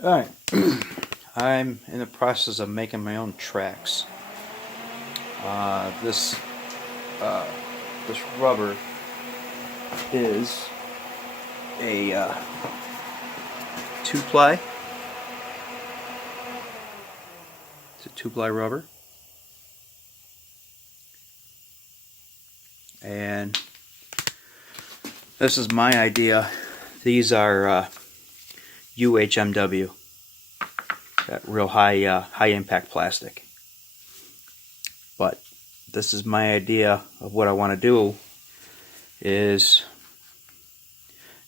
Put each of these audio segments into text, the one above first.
Alright, I'm in the process of making my own tracks. Uh, this uh, this rubber is a 2-ply. It's a 2-ply rubber, and this is my idea. These are UHMW, that real high impact plastic. But this is my idea of what I want to do. Is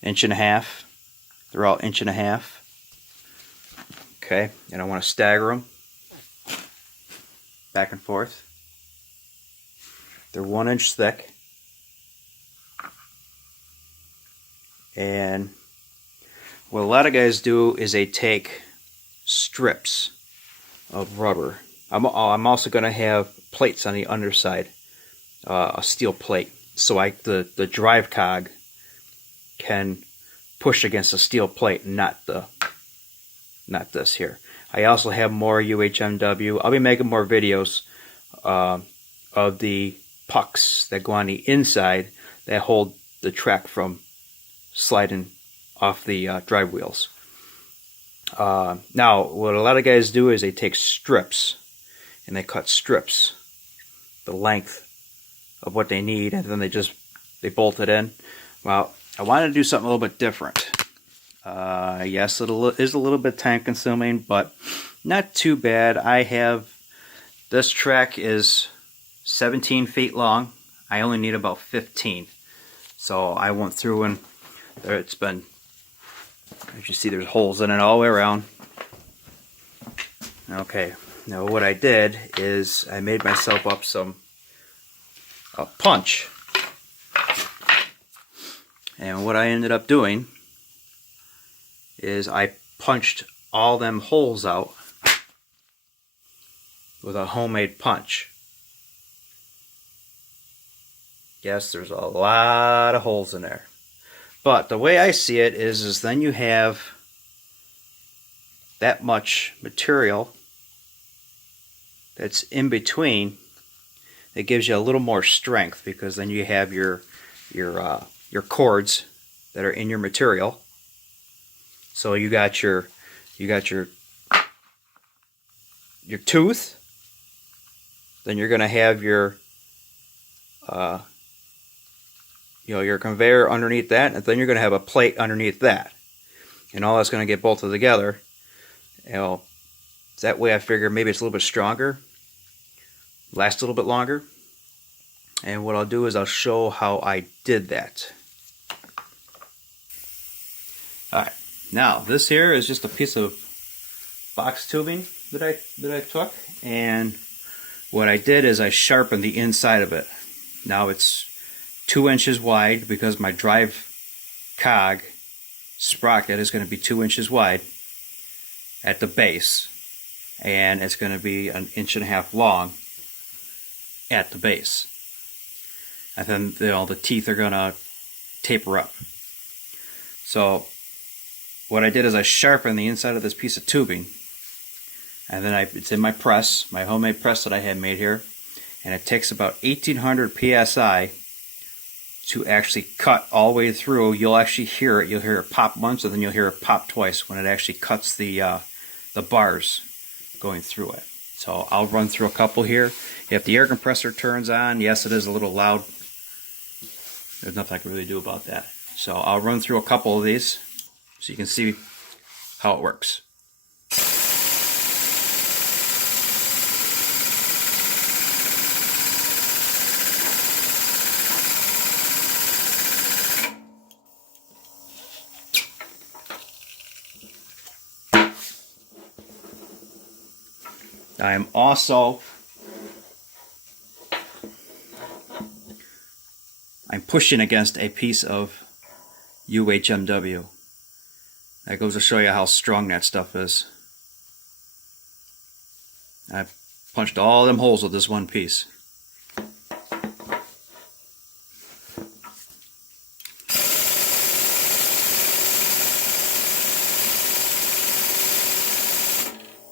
1.5 inch. They're all 1.5 inch. Okay, and I want to stagger them back and forth. They're 1 inch thick, and what a lot of guys do is they take strips of rubber. I'm also going to have plates on the underside, a steel plate, so the drive cog can push against the steel plate, not this here. I also have more UHMW. I'll be making more videos of the pucks that go on the inside that hold the track from sliding off the drive wheels. Now, what a lot of guys do is they take strips and they cut strips the length of what they need, and then they bolt it in. Well, I wanted to do something a little bit different. Yes, it is a little bit time consuming, but not too bad. This track is 17 feet long. I only need about 15. So I went through and it's been, as you see, there's holes in it all the way around. Okay, now what I did is I made myself up a punch. And what I ended up doing is I punched all them holes out with a homemade punch. Yes, there's a lot of holes in there. But the way I see it is then you have that much material that's in between that gives you a little more strength, because then you have your cords that are in your material. So you got your tooth, then you're going to have your your conveyor underneath that, and then you're going to have a plate underneath that, and all that's going to get bolted together. That way I figure maybe it's a little bit stronger, lasts a little bit longer. And what I'll do is I'll show how I did that. Alright, now this here is just a piece of box tubing that I took, and what I did is I sharpened the inside of it. Now it's 2 inches wide, because my drive cog sprocket is going to be 2 inches wide at the base, and it's going to be 1.5 inches long at the base. And then the teeth are going to taper up. So what I did is I sharpened the inside of this piece of tubing, and then it's in my press, my homemade press that I had made here, and it takes about 1800 psi to actually cut all the way through. You'll actually hear it. You'll hear it pop once, and then you'll hear it pop twice when it actually cuts the bars going through it. So I'll run through a couple here. If the air compressor turns on, yes, it is a little loud. There's nothing I can really do about that. So I'll run through a couple of these so you can see how it works. I am also pushing against a piece of UHMW. That goes to show you how strong that stuff is. I punched all them holes with this one piece.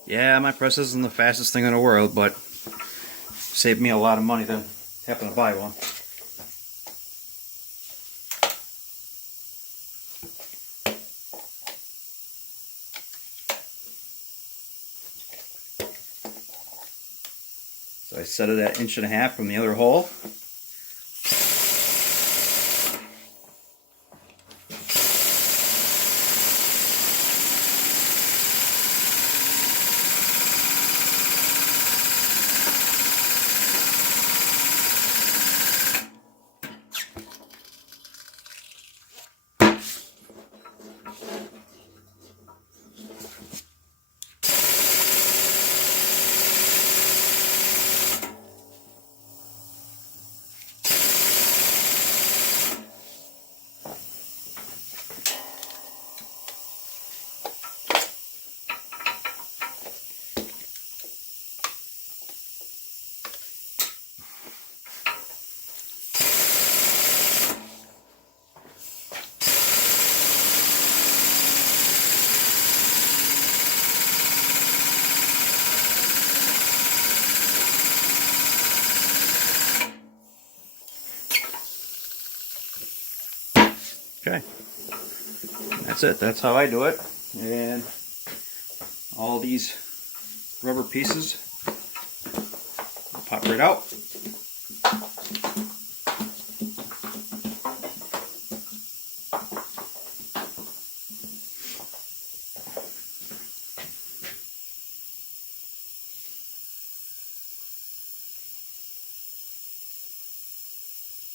Yeah, my press isn't the fastest thing in the world, but saved me a lot of money than having to buy one. So I set it at 1.5 inches from the other hole. Okay, that's it. That's how I do it. And all these rubber pieces pop right out.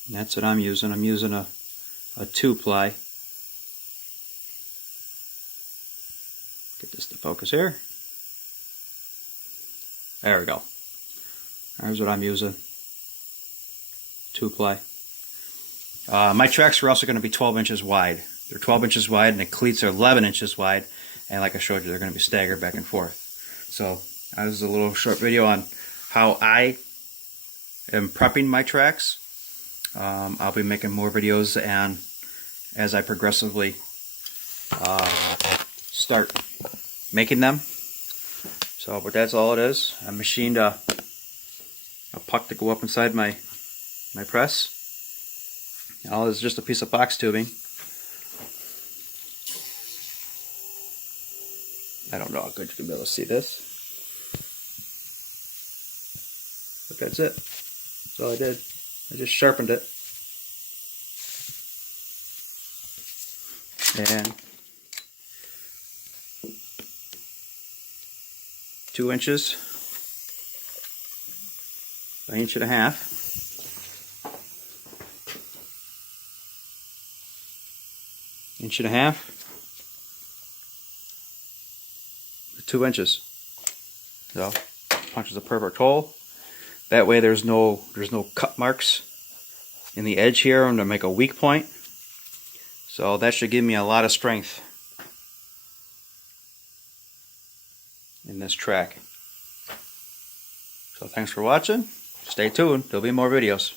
And that's what I'm using. I'm using a 2-ply. Get this to focus here. There we go. There's what I'm using. 2-ply. My tracks are also going to be 12 inches wide. They're 12 inches wide and the cleats are 11 inches wide. And like I showed you, they're going to be staggered back and forth. So this is a little short video on how I am prepping my tracks. I'll be making more videos, and as I progressively start making them. So, but that's all it is. I machined a puck to go up inside my press. All is just a piece of box tubing. I don't know how good you can be able to see this, but that's it. That's all I did. I just sharpened it. And 2 inches by 1.5 inches. 1.5 inches. 2 inches. So punches a perfect hole. That way there's no cut marks in the edge here to make a weak point. So that should give me a lot of strength in this track. So thanks for watching. Stay tuned. There'll be more videos.